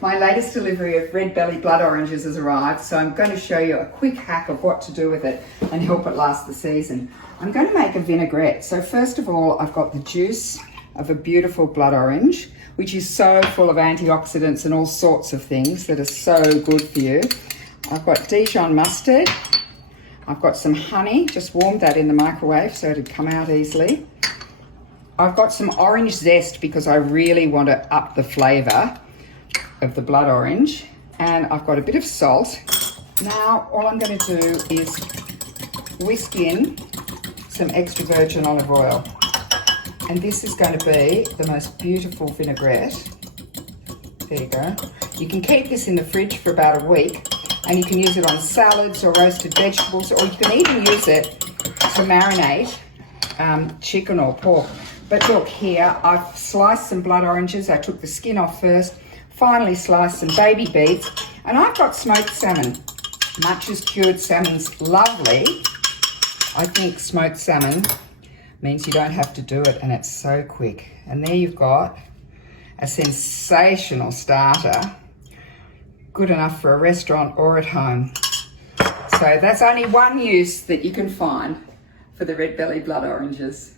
My latest delivery of red belly blood oranges has arrived, so I'm going to show you a quick hack of what to do with it and help it last the season. I'm going to make a vinaigrette. So first of all, I've got the juice of a beautiful blood orange, which is so full of antioxidants and all sorts of things that are so good for you. I've got Dijon mustard. I've got some honey, just warmed that in the microwave so it'd come out easily. I've got some orange zest because I really want to up the flavour of the blood orange. And I've got a bit of salt. Now all I'm going to do is whisk in some extra virgin olive oil. And this is going to be the most beautiful vinaigrette. There you go. You can keep this in the fridge for about a week and you can use it on salads or roasted vegetables, or you can even use it to marinate chicken or pork. But look here, I've sliced some blood oranges. I took the skin off first, finally sliced some baby beets, and I've got smoked salmon. Much as cured salmon's lovely, I think smoked salmon means you don't have to do it, and it's so quick. And there you've got a sensational starter, good enough for a restaurant or at home. So that's only one use that you can find for the red belly blood oranges.